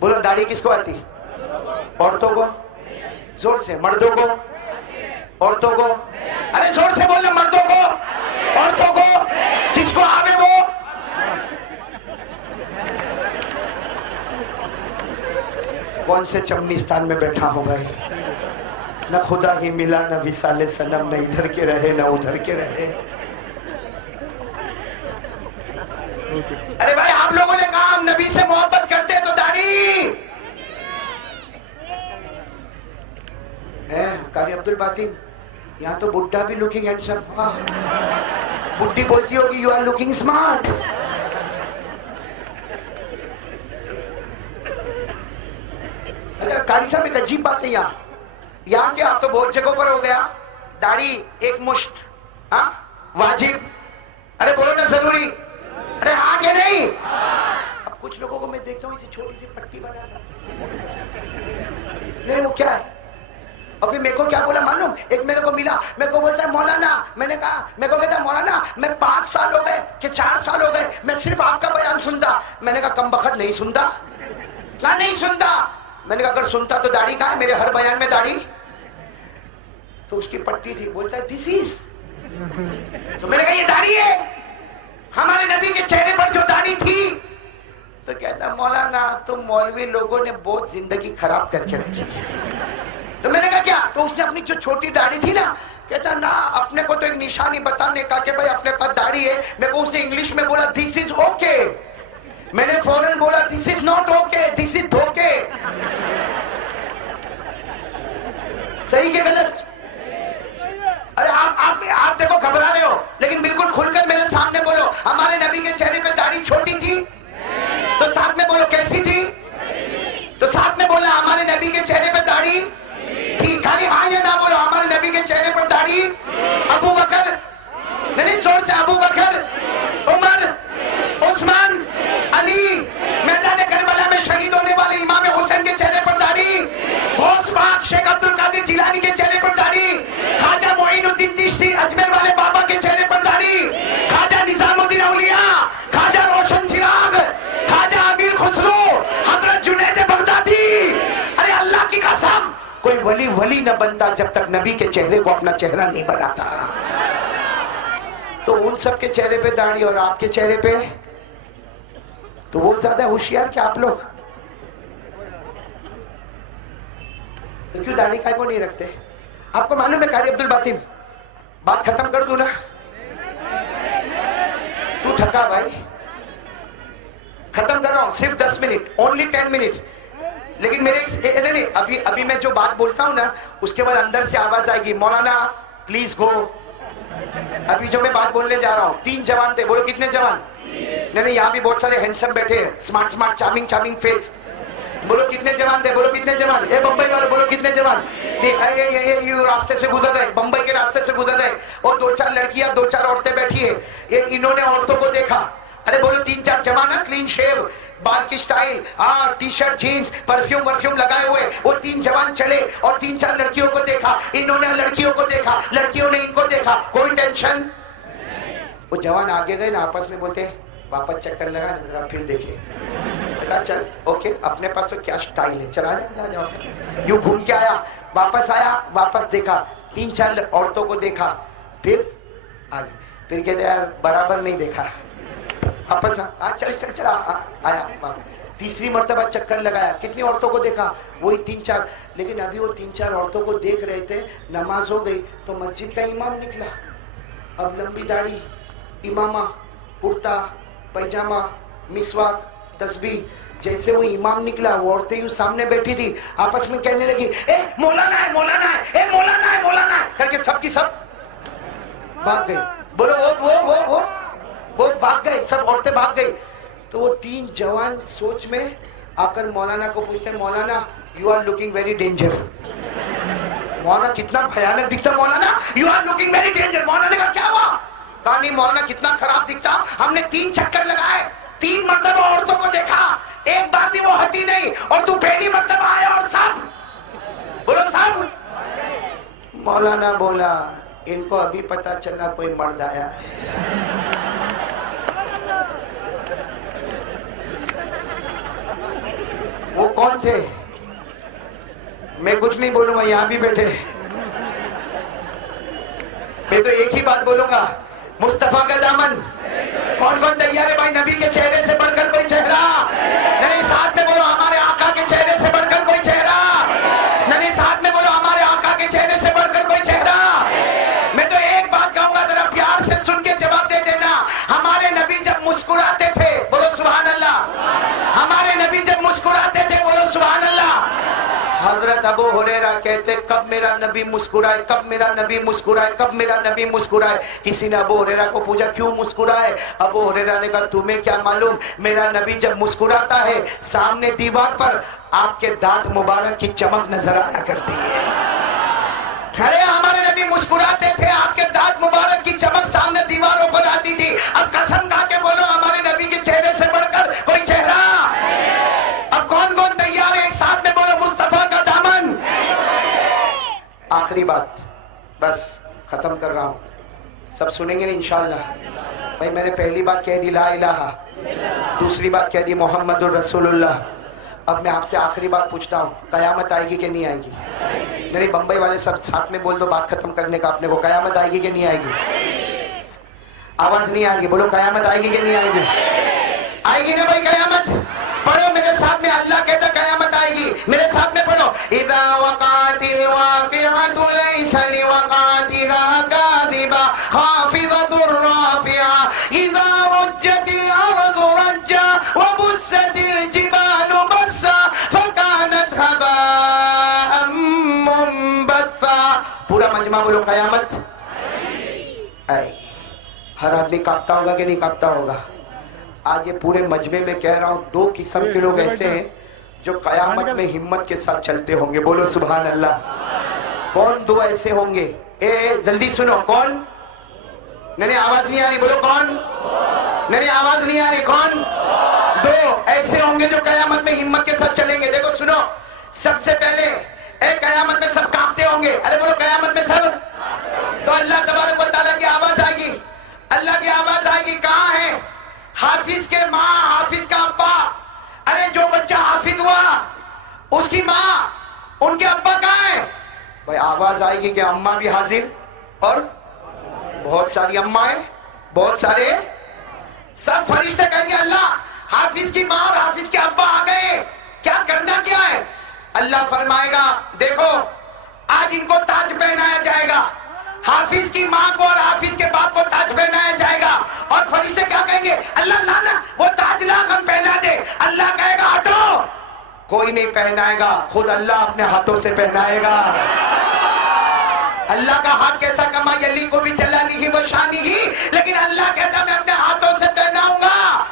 بولو داڑھی کس کو آتی؟ عورتوں کو؟ زور سے. مردوں کو؟ عورتوں کو؟ ارے زور سے بولنا. مردوں کو؟ عورتوں کو؟ جس کو آوے وہ. کون سے چمنستان میں بیٹھا ہوں بھائی؟ نہ خدا ہی ملا نہ وصال صنم، نہ ادھر کے رہے نہ ادھر کے رہے. ارے بھائی آپ لوگوں نے کہا ہم نبی سے محبت کرتے تو داڑھی. قاری عبد الباطن یہاں تو بڈھا بھی لوکنگ ہینڈسم. بڈھی بولتی ہوگی یو آر لوکنگ اسمارٹ. قاری صاحب ایک عجیب بات ہے یہاں کیا آپ تو بہت جگہوں پر ہو گیا داڑھی ایک مشت واجب. ارے بولو نا ضروری. ارے آگے نہیں. اب کچھ لوگوں کو میں دیکھتا ہوں اسے چھوٹی سی پٹی بنانا. نہیں وہ کیا ہے. اور پھر میرے کو کیا بولا معلوم؟ ایک میرے کو ملا میرے کو بولتا ہے مولانا. میں نے کہا میرے کو کہتا ہے مولانا میں 5 سال ہو گئے کہ 4 سال ہو گئے میں صرف آپ کا بیان سنتا. میں نے کہا کم بخت نہیں سنتا. کیا نہیں سنتا؟ میں نے کہا اگر سنتا تو داڑھی کہاں ہے؟ میرے ہر بیان میں داڑھی. تو اس کی پٹی تھی. بولتا ہے دس از. تو میں نے کہا یہ داڑھی ہے؟ ہمارے نبی کے چہرے پر جو داڑھی تھی. تو کہتا مولانا تم مولوی لوگوں نے بہت زندگی خراب کر کے رکھی. تو میں نے کہا کیا؟ تو اس نے اپنی جو چھوٹی داڑھی تھی نا کہتا نا اپنے کو تو ایک نشانی بتانے کا کہ بھائی اپنے پاس داڑھی ہے. میرے کو اس نے انگلش میں بولا دس از اوکے. میں نے فوراً بولا دس از ناٹ اوکے دس از دھوکے. صحیح کہ غلط؟ ارے آپ دیکھو گھبرا رہے ہو لیکن بالکل کھل کر میرے سامنے بولو ہمارے نبی کے چہرے پہ داڑھی چھوٹی تھی تو ساتھ میں بولو کیسی تھی. تو ساتھ میں بولا ہمارے نبی کے چہرے پہ داڑھی تھی. خالی ہاں یا نہ بولو. ہمارے نبی کے چہرے پر داڑھی. ابو بکر نہیں زور سے. ابو بکر عمر عثمان علی میدان کربلا میں شہید ہونے والے امام حسین کے چہرے پر داڑھی. غوث پاک شیخ عبد القادر جیلانی کے چہرے پر داڑھی. خواجہ معین الدین چشتی اجمیر والے بابا کے چہرے پر داڑھی. خواجہ نظام الدین اولیاء خواجہ روشن چراغ خواجہ امیر خسرو حضرت جنید بغدادی. ارے اللہ کی قسم کوئی ولی نہ بنتا جب تک نبی کے چہرے کو اپنا چہرہ نہیں بناتا. تو ان سب کے چہرے پہ داڑھی اور آپ کے چہرے پہ تو وہ زیادہ ہوشیار کہ آپ لوگ. تو کیوں داڑھی کا کو نہیں رکھتے؟ آپ کو معلوم ہے قاری عبد الباطن بات ختم کر دوں نا. تو تھکا بھائی. ختم کر رہا ہوں صرف 10 منٹ. Only 10 minute. لیکن میرے نہیں ابھی میں جو بات بولتا ہوں نا اس کے بعد اندر سے آواز آئے گی مولانا پلیز گو. ابھی جو میں بات بولنے جا رہا ہوں 3 جوان تھے. بولو کتنے جوان؟ نہیں یہاں بھی بہت سارے ہینڈسم بیٹھے ہیں. Smart charming face. بولو کتنے جوان تھے؟ بولو کتنے جوان؟ اے بمبئی والے بولو کتنے جوان؟ یہ راستے سے گزر رہے بمبئی کے راستے سے گزر رہے اور 2-4 لڑکیاں 2-4 عورتیں بیٹھی ہیں. انہوں نے عورتوں کو دیکھا. ارے بولو 3-4 جوان کلین شیو بال کی style T shirt jeans perfume لگائے ہوئے. وہ 3 جوان چلے اور 3-4 لڑکیوں کو دیکھا. انہوں نے لڑکیوں کو دیکھا لڑکیوں نے ان کو دیکھا. کوئی ٹینشن. وہ جوان آگے گئے نا آپس میں بولتے واپس چکر لگا نا ذرا پھر دیکھے. چل اوکے اپنے پاس تو کیا سٹائل ہے چلا جا. یوں گھوم کے آیا واپس واپس دیکھا 3-4 عورتوں کو دیکھا. پھر آگے پھر کہتے یار برابر نہیں دیکھا. واپس چل آیا. تیسری مرتبہ چکر لگایا. کتنی عورتوں کو دیکھا؟ وہی 3-4. لیکن ابھی وہ 3-4 عورتوں کو دیکھ رہے تھے. نماز ہو گئی تو مسجد کا امام نکلا. اب لمبی داڑھی امامہ کرتا پیجامہ مسواک تسبیح. جیسے وہ امام نکلا وہ عورتیں یوں سامنے بیٹھی تھی آپس میں کہنے لگی اے مولانا ہے مولانا ہے اے مولانا ہے مولانا ہے کر کے سب کی سب بھاگ گئی. بولو وہ بھاگ گئے. سب عورتیں بھاگ گئی. تو وہ 3 جوان سوچ میں آ کر مولانا کو پوچھتے مولانا you are looking very danger. مولانا کتنا بھیانک دکھتا. مولانا you are looking very danger. مولانا نے کہا کیا ہوا؟ کہا نہیں مولانا کتنا خراب دکھتا. ہم نے 3 چکر لگائے 3 مرتبہ عورتوں کو دیکھا ایک بار بھی وہ ہٹی نہیں اور تو پہلی مرتبہ آیا اور سب بولو سب. مولانا بولا ان کو ابھی پتا چلا کوئی مرد آیا ہے. وہ کون تھے؟ میں کچھ نہیں بولوں گا، یہاں بھی بیٹھے. میں تو ایک ہی بات بولوں گا، مصطفیٰ کا دامن. کون کون تیار ہے بھائی؟ نبی کے چہرے سے بڑھ کر کوئی چہرہ نہیں. ساتھ میں بولو ہمارے آقا کے چہرے سے بڑھ کر کوئی چہرہ نہیں. ساتھ میں بولو ہمارے آقا کے چہرے سے بڑھ کر کوئی چہرہ. میں تو ایک بات کہوں گا، ذرا پیار سے سن کے جواب دے دینا. ہمارے نبی جب مسکراتے تھے، بولو سبحان اللہ. ہمارے نبی جب مسکراتے تھے، بولو سبحان اللہ. حضرت ابو ہریرہ کہتے کب میرا نبی مسکرائے، کب میرا نبی مسکرائے، کب میرا نبی مسکرائے. کسی نے ابو ہریرہ کو پوچھا کیوں مسکرائے؟ ابو ہریرہ نے کہا تمہیں کیا معلوم، میرا نبی جب مسکراتا ہے سامنے دیوار پر آپ کے دانت مبارک کی چمک نظر آیا کرتی ہے. ارے ہمارے نبی مسکراتے تھے، آپ کے دانت مبارک کی چمک سامنے دیواروں پر آتی تھی. اب قسم کھا کے بولو ہمارے نبی کے چہرے سے بڑھ کر کوئی چہرہ. اب کون کون تیار ہے؟ ایک ساتھ میں بولو مصطفیٰ کا دامن. آخری بات، بس ختم کر رہا ہوں، سب سنیں گے نا انشاءاللہ. بھائی میں نے پہلی بات کہہ دی لا الہ، دوسری بات کہہ دی محمد الرسول اللہ. اب میں آپ سے آخری بات پوچھتا ہوں، قیامت آئے گی کہ نہیں آئے گی؟ نہیں بمبئی والے سب ساتھ میں بول دو بات ختم کرنے کا اپنے کو. قیامت آئے گی کہ نہیں آئے گی؟ آواز نہیں آ رہی، بولو قیامت آئے گی کہ نہیں آئے گی؟ آئے گی نا بھائی قیامت. پڑھو میرے ساتھ میں، اللہ کہتا قیامت آئے گی. میرے ساتھ میں پڑھو، اذا وقعت الواقعۃ لیس لوقعتها کاذبہ خافضۃ رافعہ اذا رجت الارض رجا وبست الجبال بسا فكانت هباء منبثا. پورا مجمع بولو قیامت آئے گی. ہر آدمی کانپتا ہوگا کہ نہیں کانپتا ہوگا؟ آج یہ پورے مجمع میں کہہ رہا ہوں، دو قسم کے لوگ ایسے ہیں جو قیامت میں ہمت کے ساتھ چلتے ہوں گے. بولو سبحان اللہ. کون دو ایسے ہوں گے؟ جلدی سنو، کون؟ نہیں آواز نہیں آ رہی، بولو کون؟ نہیں آواز نہیں آ رہی، کون؟ دو ایسے ہوں گے جو قیامت میں ہمت کے ساتھ چلیں گے. دیکھو سنو، سب سے پہلے قیامت میں سب کانپتے ہوں گے. ارے بولو قیامت میں سب. تو اللہ تبارک و تعالیٰ کی آواز آئے گی، اللہ کی آواز آئے گی. کہاں ہے حافظ کے ماں، حافظ کا ابا؟ ارے جو بچہ حافظ ہوا اس کی ماں، ان کے ابا کہاں ہیں؟ بھائی آواز آئے گی کہ اماں بھی حاضر، اور بہت ساری اماں ہیں، بہت سارے. سب فرشتے کہیں گے اللہ حافظ کی ماں اور حافظ کے ابا آ گئے، کیا کرنا کیا ہے؟ اللہ فرمائے گا دیکھو آج ان کو تاج پہنایا جائے گا. حافظ کی ماں کو اور حافظ کے باپ کو تاج پہنایا جائے گا. اور فرشتے کیا کہیں گے؟ اللہ لانا وہ تاج لا، ہم پہنا دے. اللہ کہے گا ہٹو، کوئی نہیں پہنائے گا، خود اللہ اپنے ہاتھوں سے پہنائے گا. اللہ کا ہاتھ کیسا کما یلی کو بھی جلالی ہی و شانی ہی، لیکن اللہ کہتا میں اپنے ہاتھوں سے پہناؤں گا.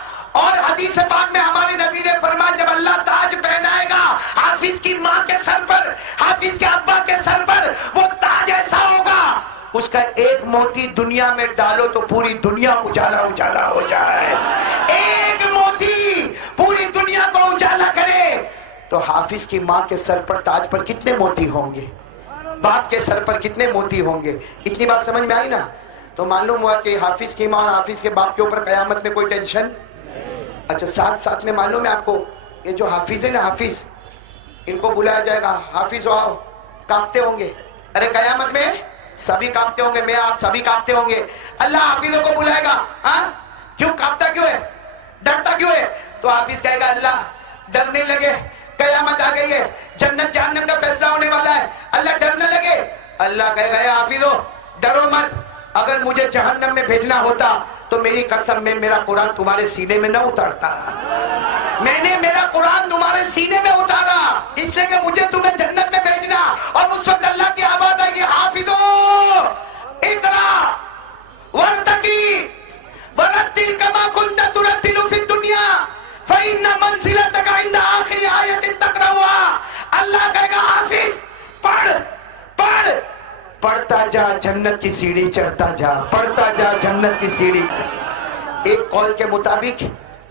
اور حدیث پاک میں ہمارے نبی نے فرمایا جب اللہ تاج پہنائے گا حافظ کی ماں کے سر پر، حافظ کے ابا کے سر پر، وہ تاج ایسا ہوگا اس کا ایک موتی دنیا میں ڈالو تو پوری دنیا اجالا اجالا ہو جائے. ایک موتی پوری دنیا کو اجالا کرے. تو حافظ کی ماں کے سر پر تاج پر کتنے موتی ہوں گے؟ باپ کے سر پر کتنے موتی ہوں گے؟ اتنی بات سمجھ میں آئی نا؟ تو معلوم ہوا کہ حافظ کی ماں اور حافظ کے باپ کے اوپر قیامت میں کوئی ٹینشن. اچھا ساتھ ساتھ میں معلوم ہے آپ کو، یہ جو حافظ ہے نا، حافظ ان کو بلایا جائے گا، حافظ آؤ. کانپتے ہوں گے. ارے قیامت میں سبھی کانپتے ہوں گے، میں آپ سبھی کانپتے ہوں گے. اللہ حافظوں کو بلائے گا، ہاں کیوں کانپتا کیوں ہے، ڈرتا کیوں ہے؟ تو حافظ کہے گا اللہ ڈرنے لگے، قیامت آ گئی ہے، جنت جہنم کا فیصلہ ہونے والا ہے، اللہ ڈرنے لگے. اللہ کہے گا اے حافظو ڈرو مت، اگر مجھے جہنم میں بھیجنا ہوتا تو میری قسم میں میرا قرآن تمہارے سینے میں نہ اتارتا. میں نے میرا قرآن تمہارے سینے میں اتارا اس لیے کہ مجھے تمہیں جنت میں بھیجنا. اور اس وقت اللہ کی آواز آئے گی حافظو اقرا وارتقی ورتل کما کنت ترتل فی الدنیا فإن منزلتک عند آخر آیت تقرأها. اللہ کہے گا حافظ پڑھ پڑھ، پڑھتا جا جنت کی سیڑھی چڑھتا جا، پڑھتا جا جنت کی سیڑھی. ایک قول کے مطابق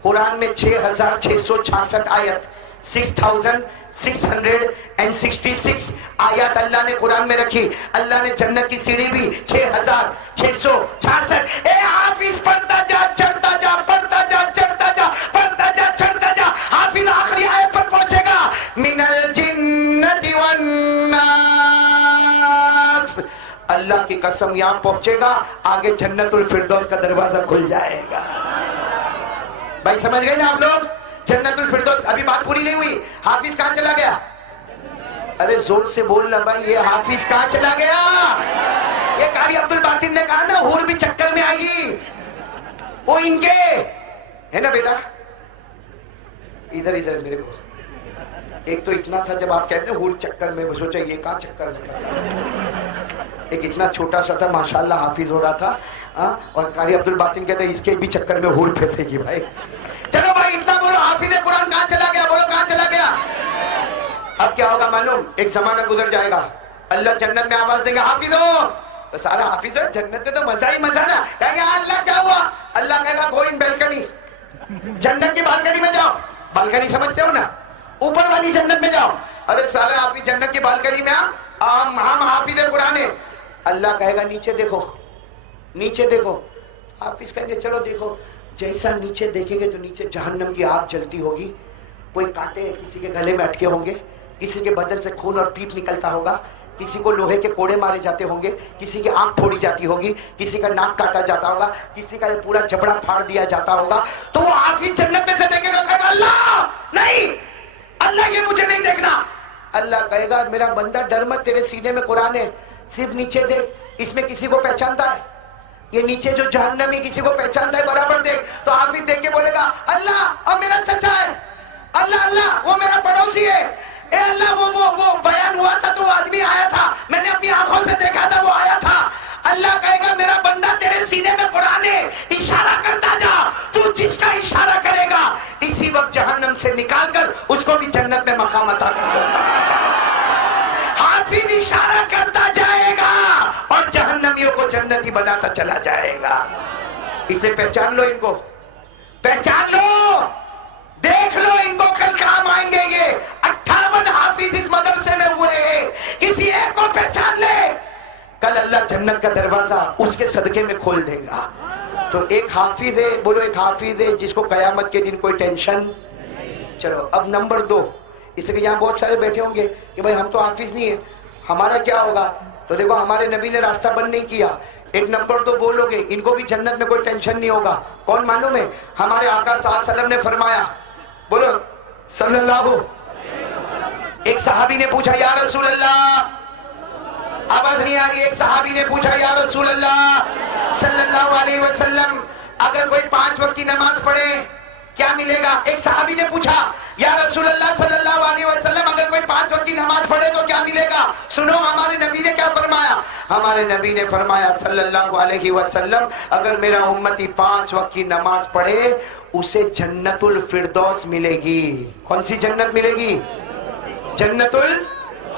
قرآن میں 6666 آیت، 6666 آیات اللہ نے قرآن میں رکھی. اللہ نے جنت کی سیڑھی بھی 6666. اے حافظ پڑھتا جا چڑھتا جا، پڑھتا جا چڑھتا جا، پڑھتا جا چڑھتا جا. حافظ آخری آیت پر پہنچے گا، اللہ کی قسم یہاں پہنچے گا آگے جنت الفردوس کا دروازہ کھل جائے گا. بھائی سمجھ گئے نا آپ لوگ؟ جنت الفردوس. ابھی بات پوری نہیں ہوئی. حافظ کہاں چلا گیا؟ ارے زور سے بولنا بھائی. یہ حافظ کہاں چلا گیا؟ یہ قاری عبد الباطن نے کہا نا حور بھی چکر میں آئے گی. وہ ان کے ہے نا بیٹا. ادھر ادھر میرے کو ایک تو اتنا تھا جب آپ کہتے ہیں حور چکر میں, سوچا یہ کہاں چکر میں. ایک اتنا چھوٹا سا تھا ماشاءاللہ حافظ ہو رہا تھا, اور قاری عبد الباطن کہتے ہیں اس کے بھی چکر میں حور پھنسے گی. بھائی چلو بھائی اتنا بولو. حافظ قرآن کہاں چلا گیا؟ بولو کہاں چلا گیا؟ اب کیا ہوگا معلوم؟ ایک زمانہ گزر جائے گا, اللہ جنت میں آواز دے گا حافظ ہو, تو سارا حافظ ہو. جنت میں تو مزہ ہی مزہ نا. کہیں گے اللہ کیا ہوا؟ اللہ کہے گا گو ان بالکنی, جنت کی بالکنی میں جاؤ. بالکنی سمجھتے ہو نا, اوپر والی جنت میں جاؤ. ارے سارا حافظ جنت کی بالکنی میں ہم حافظ قرآن ہیں. اللہ کہے گا نیچے دیکھو, نیچے دیکھو. حافظ کہیں گے چلو دیکھو. جیسا نیچے دیکھیں گے تو نیچے جہنم کی آگ جلتی ہوگی, کوئی کانٹے کسی کے گلے میں اٹکے ہوں گے, کسی کے بدن سے خون اور پیپ نکلتا ہوگا, کسی کو لوہے کے کوڑے مارے جاتے ہوں گے, کسی کی آنکھ پھوڑی جاتی ہوگی, کسی کا ناک کاٹا جاتا ہوگا, کسی کا پورا جبڑا پھاڑ دیا جاتا ہوگا. تو وہ حافظ جنت میں سے دیکھے گا, کہے گا اللہ نہیں, اللہ یہ مجھے نہیں دیکھنا. اللہ کہے گا میرا بندہ ڈر مت, تیرے سینے میں قرآن ہے, صرف نیچے دیکھ, اس میں کسی کو پہچانتا ہے؟ یہ نیچے جو جہنمی کسی کو پہچانتا ہے برابر دیکھ. تو حافظ دیکھ کے بولے گا اللہ اب میرا چچا ہے, اللہ اللہ وہ میرا پڑوسی ہے, اے اللہ وہ بیان ہوا تھا تو وہ آدمی آیا تھا, میں نے اپنی آنکھوں سے دیکھا تھا وہ آیا تھا. اللہ کہے گا میرا بندہ تیرے سینے میں قرآن ہے, اشارہ کرتا جا, تو جس کا اشارہ کرے گا اسی وقت جہنم سے نکال کر اس کو بھی جنت میں مقام عطا کر دوں گا. حافظ اشارہ کرتا جائے گا اور جہنمیوں کو جنتی بناتا چلا جائے گا. اسے پہچان لو, ان کو پہچان لو, دیکھ لو, ان کو کل کام آئیں گے. یہ 58 حافظ اس مدرسے میں ہوئے ہیں, کسی ایک کو پہچان لے, کل اللہ جنت کا دروازہ اس کے صدقے میں کھول دے گا. تو ایک حافظ ہے, بولو ایک حافظ ہے جس کو قیامت کے دن کوئی ٹینشن. چلو اب نمبر 2, اس لیے یہاں بہت سارے بیٹھے ہوں گے کہ بھائی ہم تو حافظ نہیں ہیں, ہمارا کیا ہوگا؟ تو دیکھو ہمارے نبی نے راستہ بند نہیں کیا. ایک نمبر 2 وہ لوگ ہیں, ان کو بھی جنت میں کوئی ٹینشن نہیں ہوگا. کون معلوم ہے؟ ہمارے آقا صلی اللہ علیہ وسلم نے فرمایا, بولو صلی اللہ. ایک صحابی نے پوچھا یا رسول اللہ, آواز نہیں آ رہی, ایک صحابی نے پوچھا یا رسول اللہ صلی اللہ علیہ وسلم اگر کوئی 5 وقت کی نماز پڑھے کیا ملے گا؟ ایک صحابی نے پوچھا یا رسول اللہ صلی اللہ علیہ وسلم اگر کوئی 5 وقت کی نماز پڑھے تو کیا ملے گا؟ سنو ہمارے نبی نے کیا فرمایا. ہمارے نبی نے فرمایا صلی اللہ علیہ وسلم اگر میرا امتی 5 وقت کی نماز پڑھے اسے جنت الفردوس ملے گی. کون سی جنت ملے گی؟ جنت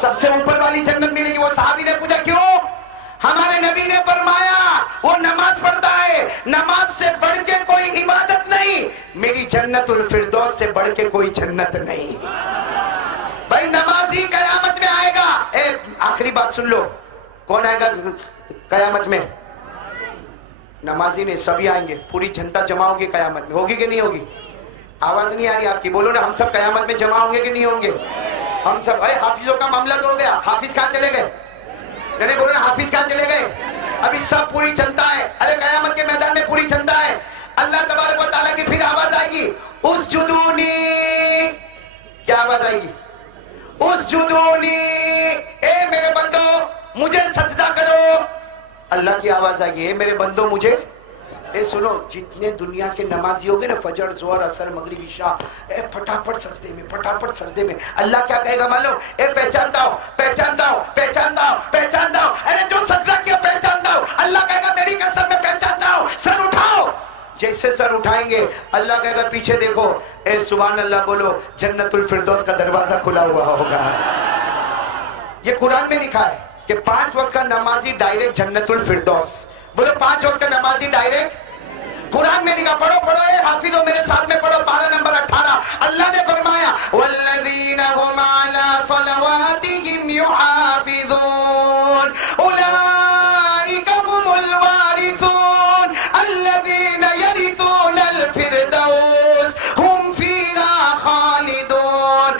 سب سے اوپر والی جنت ملے گی. وہ صحابی نے پوچھا کیوں؟ ہمارے نبی نے فرمایا وہ نماز پڑھتا ہے, نماز سے بڑھ کے کوئی عبادت نہیں, میری جنت الفردوس سے بڑھ کے کوئی جنت نہیں. بھائی نماز ہی قیامت میں آئے گا. آخری بات سن لو, کون آئے گا قیامت میں؟ نمازی نہیں, سبھی آئیں گے, پوری جنتا جمع ہوگی قیامت میں. ہوگی کہ نہیں ہوگی؟ آواز نہیں آ رہی آپ کی, بولو نا, ہم سب قیامت میں جمع ہوں گے کہ نہیں ہوں گے؟ ہم سب. حافظوں کا معاملہ تو ہو گیا, حافظ کہاں چلے گئے؟ نہیں بولو نا, حافظ کہاں چلے گئے؟ ابھی سب پوری جنتا ہے. ارے قیامت کے میدان میں پوری جنتا ہے. اللہ تبارک و تعالیٰ کی پھر آواز آئے گی, اسجدونی. کیا آواز آئے گی؟ اسجدونی, اے میرے بندو مجھے سجدہ کرو. اللہ کی آواز آئے گی, اے میرے بندو مجھے. سنو, جتنے دنیا کے نمازی ہوگے نا, فجر ظہر عصر مغرب عشاء, پھٹاپھٹ سجدے میں, پھٹاپھٹ سجدے میں. اللہ کیا کہے گا معلوم؟ اے پہچانتا ہوں, پہچانتا ہوں, پہچانتا ہوں, پہچانتا ہوں. ارے جو سجدہ کیا پہچانتا ہوں. اللہ کہے گا میری قسم میں پہچانتا ہوں, سر اٹھاؤ. جیسے سر اٹھائیں گے اللہ کہے گا پیچھے دیکھو, اے سبحان اللہ بولو, جنت الفردوس کا دروازہ کھلا ہوا ہوگا. یہ قرآن میں لکھا ہے کہ 5 وقت کا نمازی ڈائریکٹ جنت الفردوس. بولو 5 وقت کا نمازی ڈائریکٹ. قرآن میں لکھا, پڑھو پڑھو, اے حافظو میرے ساتھ میں پڑھو, پارہ نمبر 18. اللہ نے فرمایا والذین هم علی صلواتهم یحافظون اولئک هم الوارثون الذین یرثون الفردوس هم فیہا خالدون.